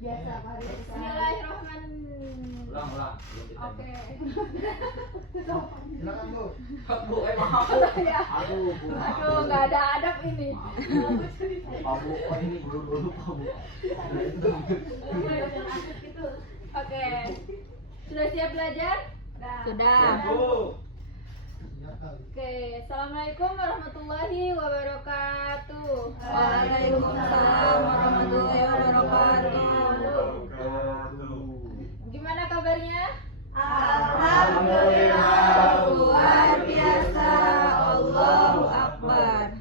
Biasa Pak Haris. Bismillahirrahmanirrahim. Ulang. Oke. Silakan Bu. Bu, maaf Bu. Ya. Aduh, Bu. Aduh, nggak ada adab ini. Pak Bu, oh ini dulu Pak Bu. Oke. Sudah siap belajar? Sudah. Bu. Oke. Assalamualaikum warahmatullahi wabarakatuh. Waalaikumsalam warahmatullahi wabarakatuh. Gimana kabarnya? Alhamdulillah, luar biasa. Allahu Akbar.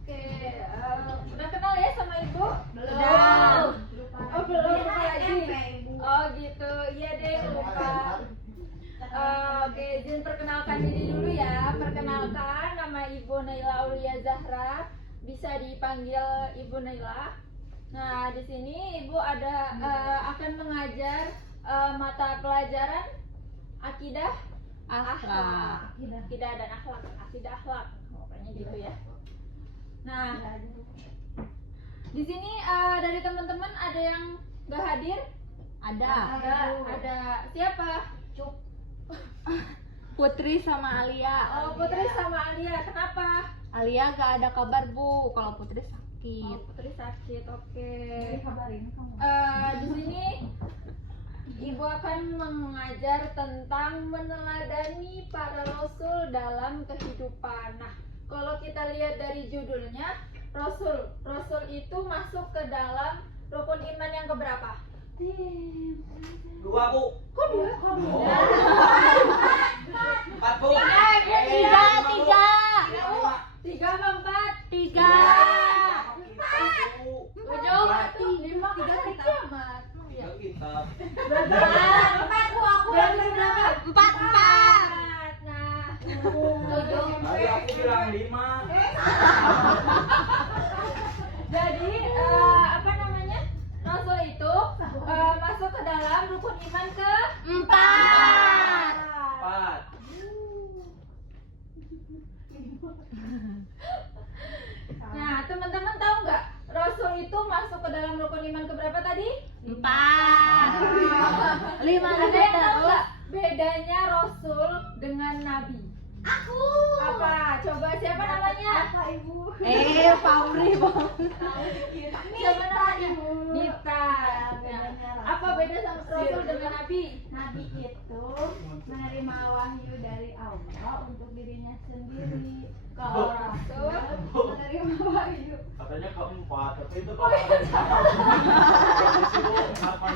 Oke, udah kenal ya sama ibu? Belum. Oh belum, lupa lagi. Oh gitu, iya deh lupa. Oke, izin perkenalkan diri dulu ya. Perkenalkan, nama Ibu Naila Aulia Zahra, bisa dipanggil Ibu Naila. Nah, di sini Ibu akan mengajar mata pelajaran akidah, Akhlak. akidah dan akhlak, akidah akhlak, pokoknya gitu ya. Nah, di sini dari teman-teman ada yang nggak hadir? Ada Ada. Siapa? Putri sama Alia. Oh, Putri sama Alia. Kenapa? Alia gak ada kabar Bu, kalau Putri sakit. Oh, Putri sakit. Oke. Kabarin kamu. Di sini Ibu akan mengajar tentang meneladani para rasul dalam kehidupan. Nah, kalau kita lihat dari judulnya, Rasul itu masuk ke dalam rukun iman yang keberapa? Dua Bu. Kok dua? Empat Bu. Tiga. Tiga apa empat? Tiga. Ujung lima tiga kitab. Tiga kitab. Empat Bu, aku berarti berapa? Empat. Nah, Tadi aku bilang 5. jadi apa namanya? Rasul itu masuk ke dalam rukun iman ke Empat. 4. Nah, teman-teman tahu nggak Rasul itu masuk ke dalam rukun iman keberapa tadi? Empat. Lima Ada yang tahu terus. nggak bedanya Rasul dengan Nabi? Aku. Apa? Coba siapa namanya? Apa Ibu? Pauri Bang. Siapa namanya? Nita. Bedanya Apa beda sama Rasul dengan Nabi? Nabi itu menerima wahyu dari Allah untuk dirinya sendiri. Kalau Rasul menerima wahyu. Katanya keempat, tapi itu Oh, kok iya.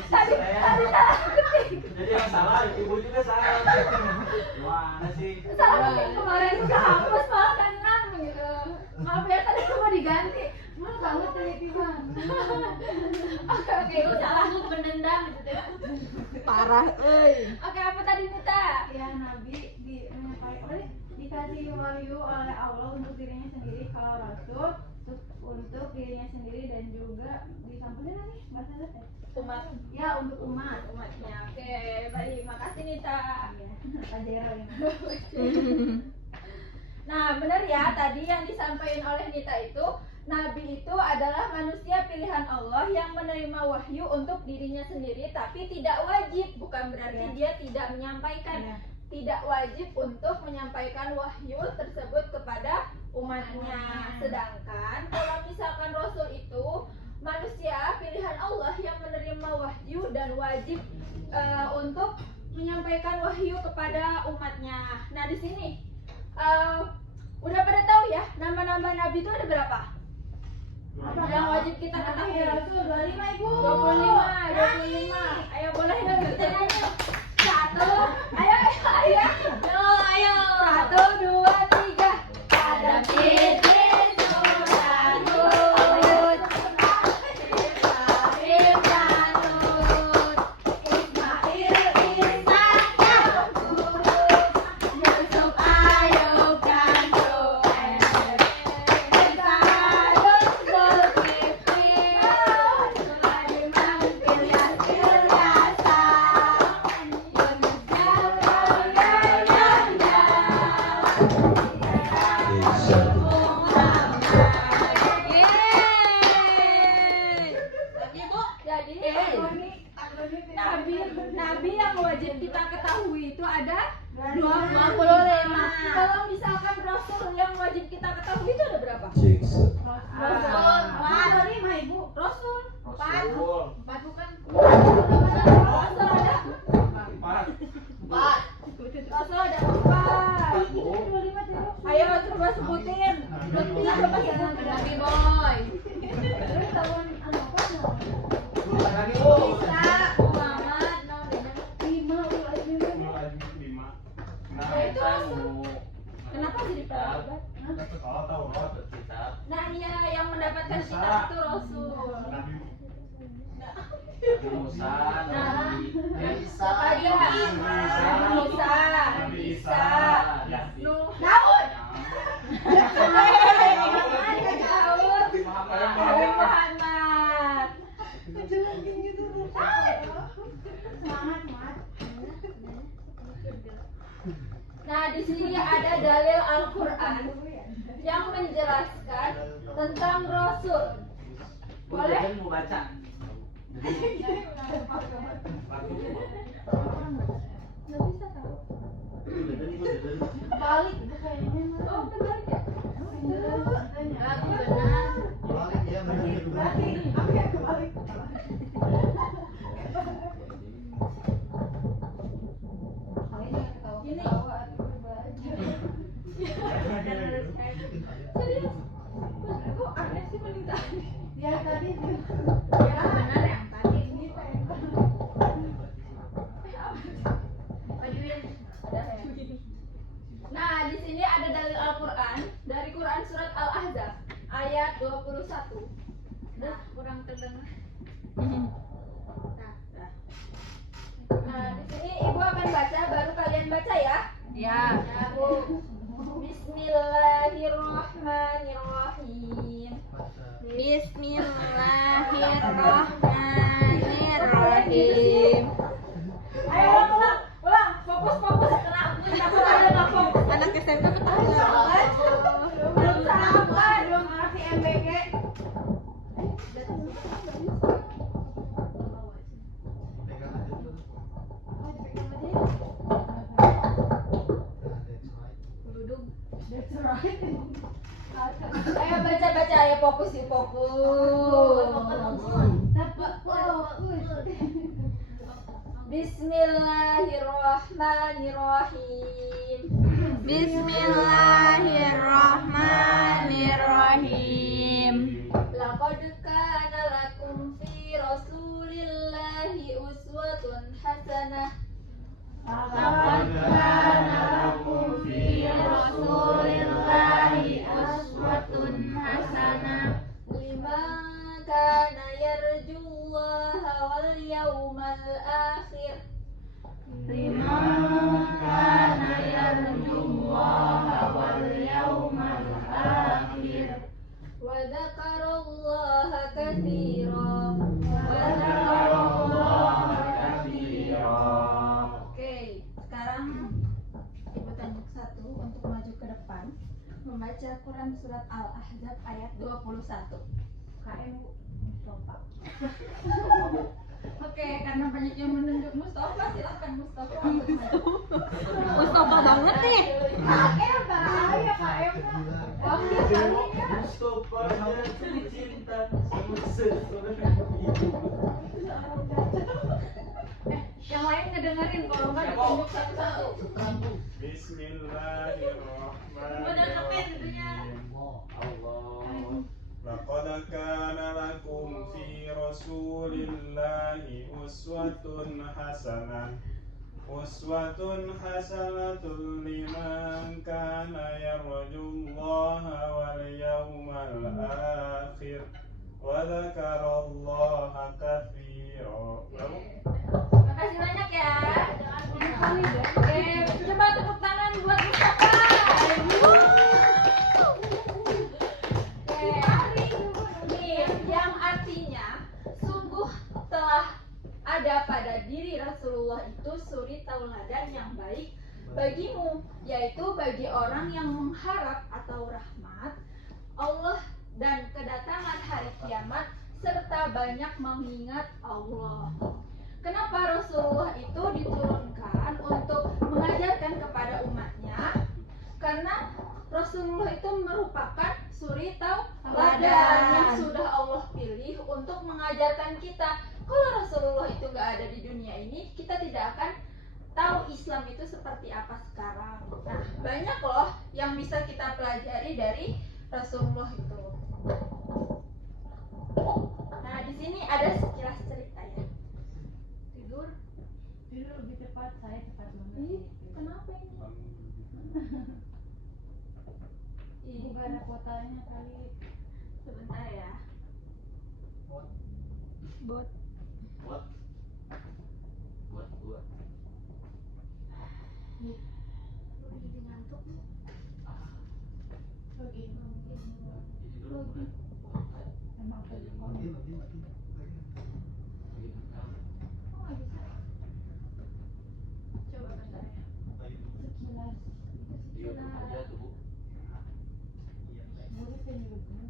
Tadi salah ketik. jadi yang salah, ibu juga salah. Gimana sih? Salah ketik kemarin udah hapus malah tenang gitu. Maaf ya tadi mau diganti. Mana kamu teliti banget? Oke, itu salah aku pendendam gitu. Parah euy. Oke, apa tadi Nita? Ya Nabi dikasih wahyu oleh Allah untuk dirinya sendiri, kalau Rasul untuk dirinya sendiri dan juga disampaikan lagi bahasa Arab ya? Umat. Ya untuk umatnya. Oke, baik. Makasih Nita. Iya, Pak Jero ini. Nah, benar ya tadi yang disampaikan oleh Nita itu, Nabi itu adalah manusia pilihan Allah yang menerima wahyu untuk dirinya sendiri, tapi tidak wajib. Bukan berarti dia tidak menyampaikan. Tidak wajib untuk menyampaikan wahyu tersebut kepada umatnya. Sedangkan kalau misalkan Rasul itu manusia pilihan Allah yang menerima wahyu dan wajib untuk menyampaikan wahyu kepada umatnya. Nah, di sini udah pada tahu ya nama-nama Nabi itu ada berapa? Yang wajib kita ketahui. Rasul 25 Ibu. 25. Ayo boleh nggak bertanya? Satu. Ayo. Ayo. 1, 2, 3. Adam Idris Sultan Hud. Ibrahim Danut. Ismail Ishak Yakub. Yusuf Ayub dan Shoaib. Sadus Zulkifli. Sulaiman Ilyas Ilyasa. Jadi Nabi yang wajib kita ketahui itu ada 25. Kalau misalkan Rasul yang wajib kita ketahui itu ada berapa? Rasul 25 Ibu. Rasul 4 bukan. Rasul ada 4. Rasul ada 4. Ayo coba sebutin. Nabi Boy. Terus tahun apa? Isa, Muhammad, Nah, itu Rasul. Kenapa jadi perabat? Nah, iya yang mendapatkan kitab itu Rasul. Nabi Isa, Nuh, Daud, Nabi Muhammad. Nah, di sini ada dalil Al-Qur'an yang menjelaskan tentang Rasul. Boleh? Mau baca. Nggak bisa tahu. Balik kayaknya. Oh, kebalik ya? Aku benar. Ini. Serius? Kok aneh sih wanita? Ya tadi ya benar yang tadi ini Nah, di sini ada dalil Al-Qur'an dari Quran surat Al-Ahzab ayat 21. Nah, kurang terdengar. Nah, di sini Ibu akan baca, baru kalian baca ya. Ya. Ya, Bu. Bismillahirrahmanirrahim. Bismillahirrahmanirrahim. Ayo ulang. Fokus. Tenang. Aku ada nggak fokus. Anak SMP Belum sabar, belum ngerti MBG. Ayo baca, ya fokus. Bismillahirrahmanirrahim. Bismillahirrahmanirrahim. Laqad kana lakum fi rasulillahi uswatun hasanah. Laqad kana lakum fi rasulillahi uswatun hasanah Liman kana yarjullaha wal yawmal akhir. Liman kana yarjullaha wal yawmal akhir Wa dzakarallaha katsiran. Oke, sekarang Ibu Tanjung satu untuk maju ke depan membaca Quran surat Al-Ahzab ayat 21. KM Bu Mustafa. Oke, karena banyak yang menunjuk Mustafa, silakan Mustafa untuk maju. Mustafa banget nih. KM bahaya KM. Wakil kalinya. Mustafa cinta sama seseorang itu. Yang lain ngedengerin, kalau nggak ditunjuk satu-satu. Bismillahirrahmanirrahim. Laqad kana lakum fi rasulillahi uswatun hasanatun liman kana yarjullaha wal yawmal akhir wa dzakarallaha katsiran. Makasih banyak ya. Oke, coba tepuk tangan buat Mustafa. Nih, yang artinya sungguh telah ada pada diri Rasulullah itu suri tauladan yang baik bagimu, yaitu bagi orang yang mengharap atau rahmat Allah dan kedatangan hari kiamat serta banyak mengingat Allah. Kenapa Rasulullah itu diturunkan untuk mengajarkan kepada umatnya? Karena Rasulullah itu merupakan suri tauladan yang sudah Allah pilih untuk mengajarkan kita. Kalau Rasulullah itu nggak ada di dunia ini, kita tidak akan tahu Islam itu seperti apa sekarang. Nah, banyak loh yang bisa kita pelajari dari Rasulullah itu. Nah, di sini ada sekilas cerita ya. Tidur lebih cepat, saya cepat banget. Ih, kenapa ini? Bukan ada kuotanya kali. Sebentar ya. Bot. Buat Jadi ngantuk nih. Emang tadi Coba bentar ya. sekilas itu sekilas. Murid yang juga.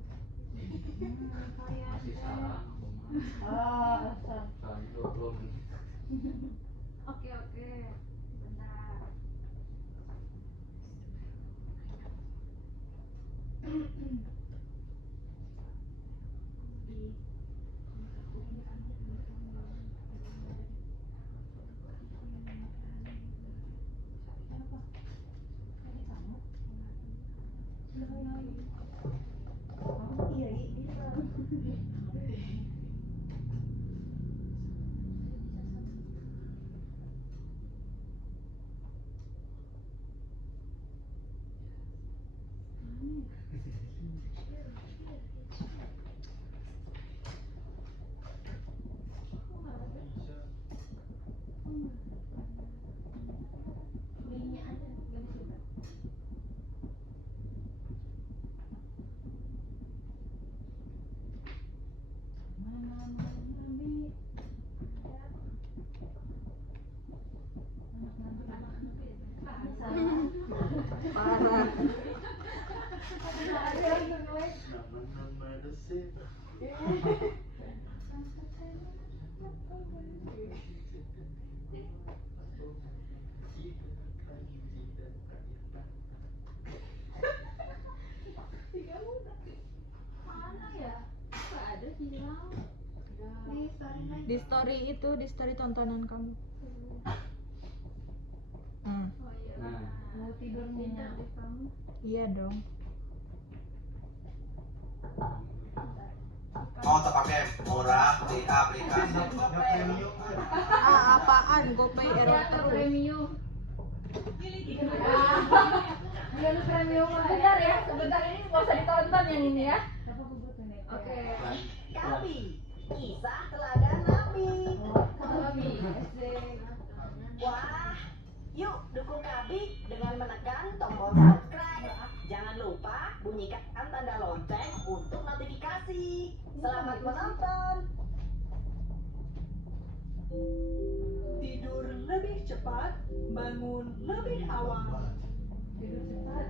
Kayak asal. Oke. Bentar. Mana ya? Nggak ada hilang. Di story tontonan kamu. Oh iya. Nah. Mau tidur Pintar nyenyak. deh kamu. Iya dong. Oh, terpakai murah di aplikasi. Apaan? GoPay error Ya, terus. premium. Jangan premium lah. Bentar ya, sebentar ini nggak usah ditonton yang ini ya. Apa butuh nih? Oke. Kami, kisah teladan Nabi. Kami. Wah, yuk dukung Kabi dengan menekan tombol subscribe. Jangan lupa bunyikan tanda lonceng untuk notifikasi. Selamat menonton. Tidur lebih cepat, bangun lebih awal. Tidur cepat.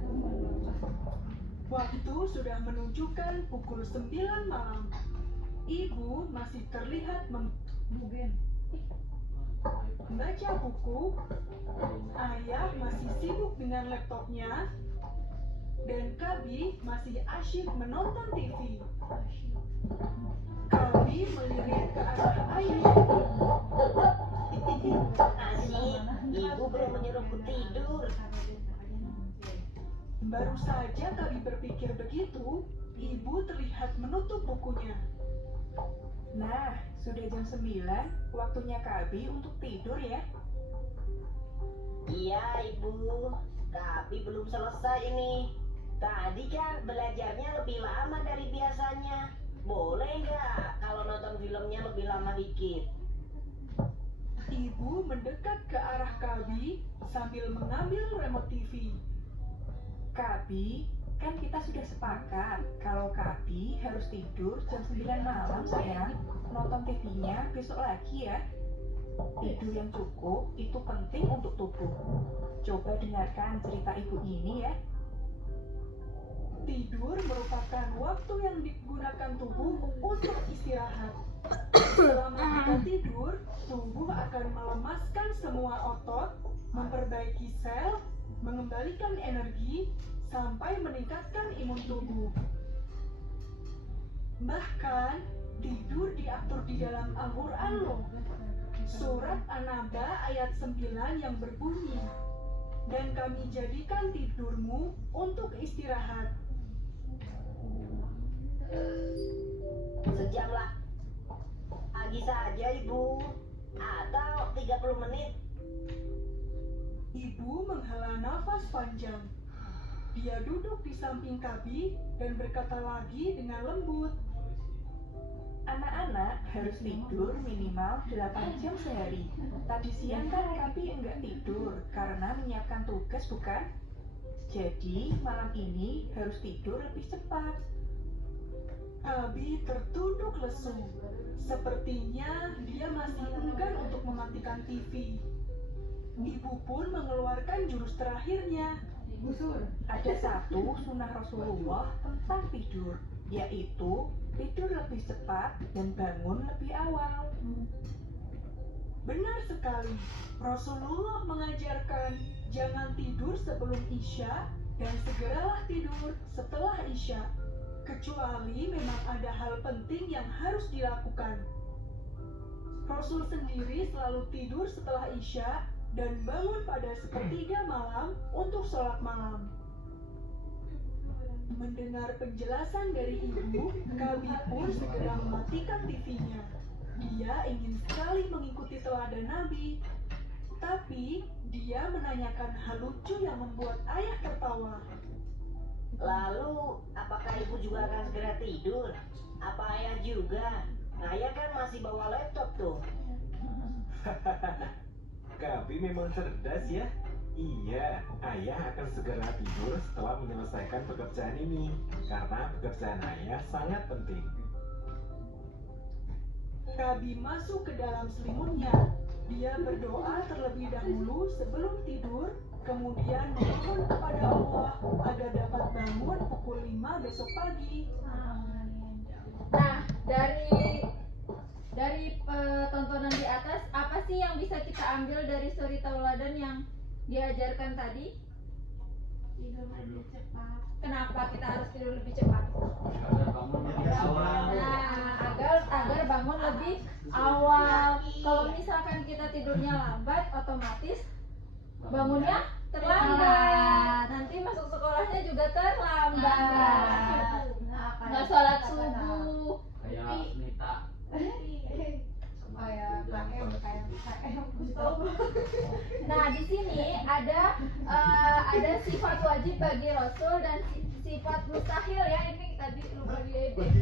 Waktu sudah menunjukkan pukul 9 malam. Ibu masih terlihat Bugen. membaca buku. Ayah masih sibuk dengan laptopnya. Dan Kabi masih asyik menonton TV. Kabi melirik ke arah ayah. Asyik, ibu belum menyuruhku tidur. Baru saja Kabi berpikir begitu, ibu terlihat menutup bukunya. Nah, sudah jam 9, waktunya Kabi untuk tidur ya. Iya, ibu. Tapi belum selesai ini. Tadi kan belajarnya lebih lama dari biasanya. Boleh nggak kalau nonton filmnya lebih lama dikit? Ibu mendekat ke arah Kabi sambil mengambil remote TV. Kabi, kan kita sudah sepakat kalau Kabi harus tidur jam 9 malam sayang. Nonton TV-nya besok lagi ya. Tidur yang cukup itu penting untuk tubuh. Coba dengarkan cerita ibu ini ya. Tidur merupakan waktu yang digunakan tubuh untuk istirahat. Selama kita tidur, tubuh akan melemaskan semua otot, memperbaiki sel, mengembalikan energi, sampai meningkatkan imun tubuh. Bahkan, tidur diatur di dalam Al-Quran loh. Surat An-Naba ayat 9 yang berbunyi, "Dan kami jadikan tidurmu untuk istirahat." Sejam lah. Pagi saja ibu. Atau 30 menit. Ibu menghela nafas panjang. Dia duduk di samping Kabi dan berkata lagi dengan lembut, "Anak-anak harus tidur minimal 8 jam sehari. Tadi siang kan Kabi enggak tidur karena menyiapkan tugas, bukan? Jadi malam ini harus tidur lebih cepat." Kabi tertunduk lesu. Sepertinya dia masih enggan untuk mematikan TV. Ibu pun mengeluarkan jurus terakhirnya. Ada satu sunnah Rasulullah tentang tidur, yaitu tidur lebih cepat dan bangun lebih awal. Benar sekali, Rasulullah mengajarkan jangan tidur sebelum Isya dan segeralah tidur setelah Isya, kecuali memang ada hal penting yang harus dilakukan. Rasul sendiri selalu tidur setelah Isya dan bangun pada sepertiga malam untuk sholat malam. Mendengar penjelasan dari ibu, Kabi pun segera mematikan TV-nya. Dia ingin sekali mengikuti teladan Nabi, tapi dia menanyakan hal lucu yang membuat ayah tertawa. Lalu, apakah ibu juga akan segera tidur? Apa ayah juga? Ayah kan masih bawa laptop tuh. Kabi memang cerdas ya. Iya, ayah akan segera tidur setelah menyelesaikan pekerjaan ini. Karena pekerjaan ayah sangat penting. Kabi masuk ke dalam selimutnya. Dia berdoa terlebih dahulu sebelum tidur, kemudian memohon kepada Allah agar dapat bangun pukul 5 besok pagi. Nah, dari tontonan di atas, apa sih yang bisa kita ambil dari suri tauladan yang diajarkan tadi? Tidur lebih cepat. Kenapa kita harus tidur lebih cepat? Nah, agar bangun lebih awal. Kalau misalkan kita tidurnya lambat, otomatis bangunnya terlambat. Nanti masuk sekolahnya juga terlambat. Nggak sholat subuh. Kayak Nita. Oh ya, KM. Nah, di sini ada sifat wajib bagi Rasul dan sifat mustahil ya. Ini tadi lupa diedit.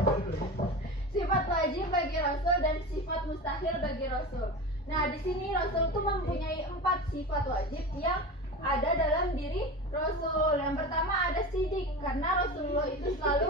Sifat wajib bagi Rasul dan sifat mustahil bagi Rasul. Nah, di sini Rasul itu mempunyai 4 sifat wajib yang ada dalam diri Rasul. Yang pertama ada sidik, karena Rasulullah itu selalu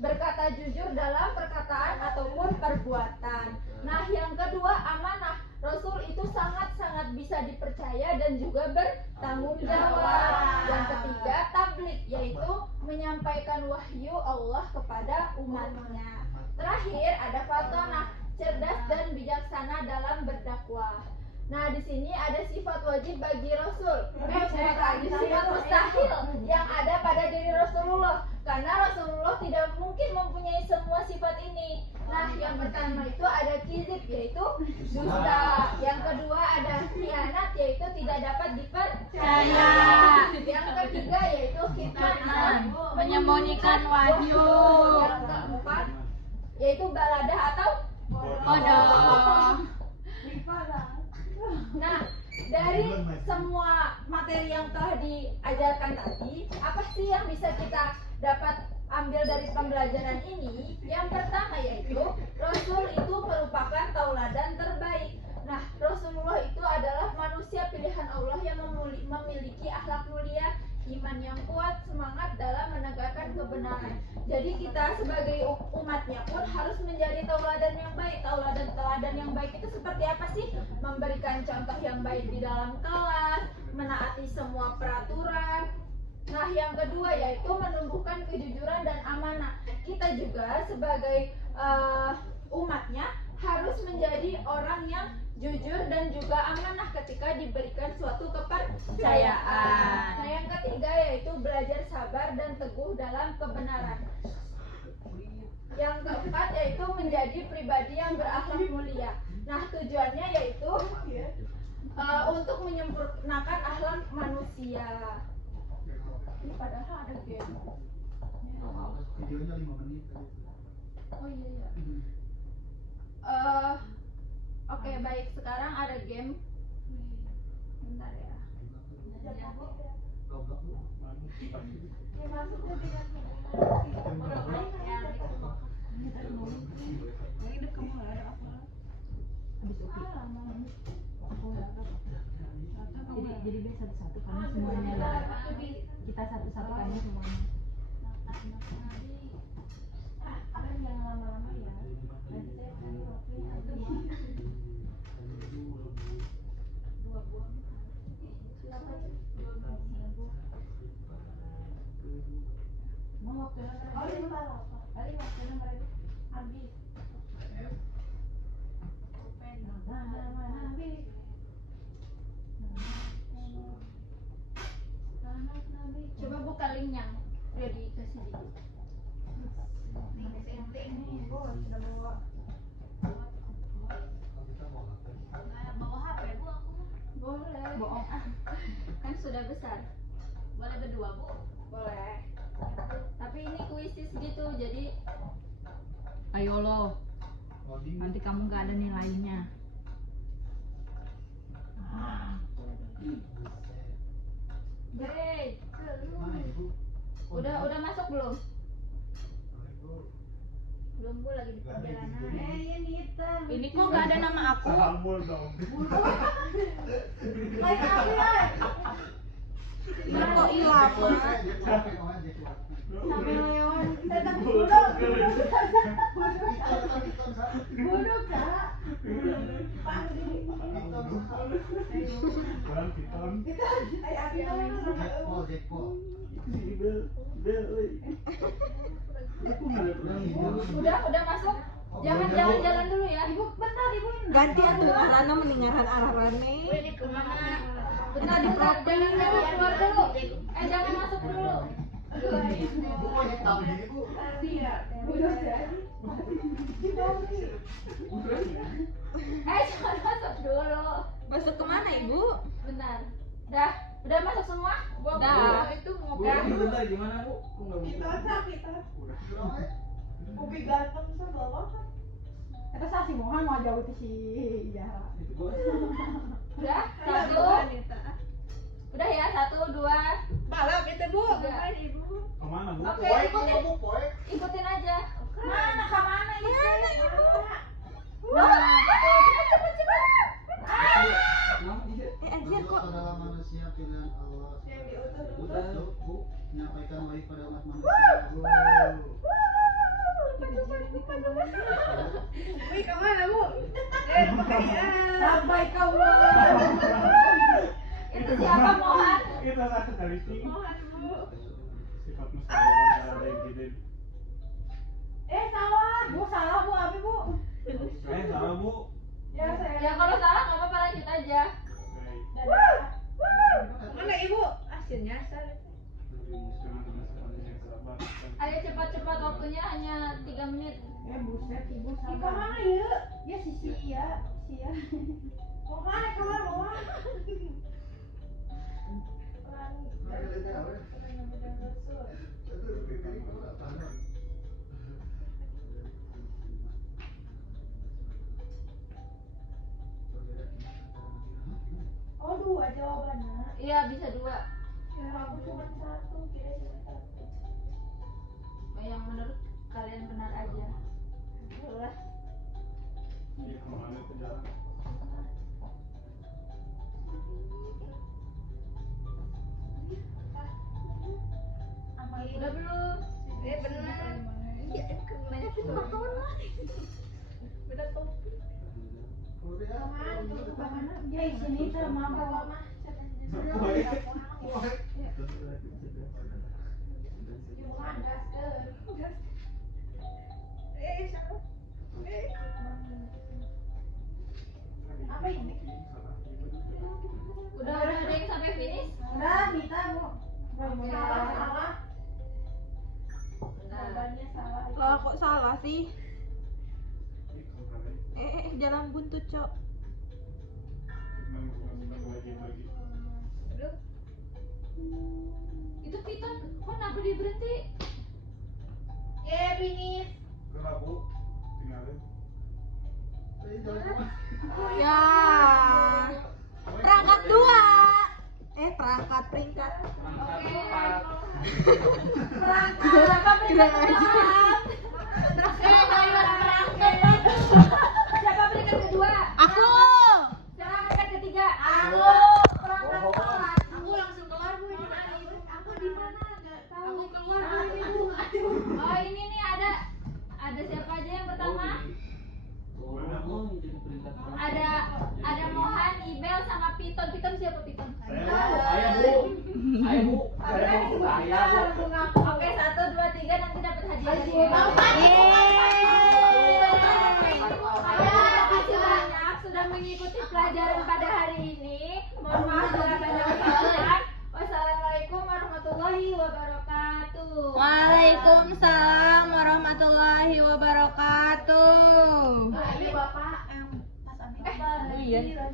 berkata jujur dalam perkataan ataupun perbuatan. Nah, yang kedua amanah. Rasul itu sangat-sangat bisa dipercaya dan juga bertanggung jawab. Yang ketiga tabligh, yaitu menyampaikan wahyu Allah kepada umatnya. Terakhir ada fatonah, cerdas dan bijaksana dalam berdakwah. Nah, di sini ada sifat wajib bagi Rasul. Sifat mustahil yang ada pada diri Rasulullah. Karena Rasulullah tidak mungkin mempunyai semua sifat ini. Nah, yang pertama itu ada kizib, yaitu dusta. Yang kedua ada khianat, yaitu tidak dapat dipercaya. Yang ketiga yaitu kitman, menyembunyikan wahyu. Yang keempat yaitu baladah atau Bodoh. Nah, dari semua materi yang telah diajarkan tadi, apa sih yang bisa kita dapat ambil dari pembelajaran ini? Yang pertama yaitu Rasul itu merupakan tauladan terbaik. Nah, Rasulullah itu adalah manusia pilihan Allah yang memiliki akhlak mulia, iman yang kuat, semangat dalam menegakkan kebenaran. Jadi kita sebagai umatnya pun harus menjadi tauladan yang baik. Tauladan yang baik itu seperti apa sih? Memberikan contoh yang baik di dalam kelas, menaati semua peraturan, Nah, yang kedua yaitu menumbuhkan kejujuran dan amanah. Kita juga sebagai umatnya harus menjadi orang yang jujur dan juga amanah ketika diberikan suatu kepercayaan. Nah, yang ketiga yaitu belajar sabar dan teguh dalam kebenaran. Yang keempat yaitu menjadi pribadi yang berakhlak mulia. Nah, tujuannya yaitu untuk menyempurnakan akhlak manusia. Ini padahal ada game. Videonya 5 menit. Oh iya. Oke, baik. Sekarang ada game. Bentar ya. Jadi biar satu-satu karena semuanya kita satu-satu karena semuanya. Jangan lama-lama ya. Nanti saya kasih waktunya dua buah. Silakan. Mau waktunya berapa? Kali waktunya berapa? Habis. Coba buka linknya. Udah dikasih di. Bawa HP Bu aku. Boleh. Bohong ah. Kan sudah besar. Boleh berdua Bu. Boleh. Tapi ini kuisis gitu, jadi Ayo lo, nanti kamu nggak ada nilainya. Yeay. Udah masuk belum? Belum, Bu, lagi di perjalanan. Ini hitam. Ini kok nggak ada nama aku? Sambul dong. Lain aku ya. Ini kok hilang? Sampai leon. Saya takut budok. Budok Kak. Pasti. Piton. Udah masuk. Jangan jalan-jalan dulu ya. Ibu bentar Ibu. Ganti atuh arana meninggalan arah rane. Ini kemana? Bentar, jangan keluar dulu. Jangan masuk dulu. Jangan masuk dulu. Masuk kemana ibu? Bentar. Udah masuk semua? Udah. Itu Bentar gimana Bu? Kita. Ubi ganteng sebelah. Kita sasi mohon mau jauh di si Zahra. Udah? Satu. Udah ya, 1, 2. Balap itu Bu. Tiga. Kemana Bu? Oke, ikutin aja. Mana kemana ya? Ibu. Wah, cepet. Anjir kok. Adalah manusia pilihan Allah. Udah Bu. Menyampaikan wahyu pada umat manusia. Wih, kemana Bu? Sampai kawan. Itu siapa Mohan? Kita satu kali sih. Mohan Bu. Sifatmu sayang ada yang gede. Salah. Bu salah Bu, Abi Bu. Salah Bu. Ya saya. Ya kalau salah nggak apa-apa, lanjut aja. Baik. Dadah. Mana Ibu? Asinnya salah. Ayo cepat-cepat, waktunya hanya 3 menit. Buset Ibu salah. Ke mana ya? Ya Sia. Mau kemana? Oh 2 jawabannya. Iya, bisa 2. Ya aku cuma 1, kira-kira 1. Yang menurut kalian benar aja. Boleh. Iya, kemana itu jalan? Udah belum? Benar. Iya, nanya sih teman-teman mah. Beda topik. Kemana? Ya sini sama bawa mah. Apa ini? Udah ada yang sampai finish? Enggak, kita mau. Salah. Jawabannya salah. Lah kok salah sih? Jalan buntut, Cok. Lagi. Aduh. Itu piton, kok kenapa dia berhenti? Finish. Kenapa bu? Tinggalin. Ya. Perangkat 2. Perangkat peringkat. Siapa peringkat kedua? Aku. Siapa peringkat ketiga? Aku langsung keluar Bu ini. Aku di mana? Enggak tahu. Aku keluar Bu. Oh ini nih ada siapa aja yang pertama? Ada Mohan, Ibel sama Piton. Piton siapa Piton? Saya bu. Oke 1, 2, 3 nanti dapat hadiah dari Ibel. Terima kasih banyak sudah mengikuti pelajaran pada hari ini. Mohon maaf bila banyak kesalahan. Wassalamualaikum warahmatullahi wabarakatuh. Waalaikumsalam warahmatullahi wabarakatuh. Ini Bapak Mas Amin. Iya.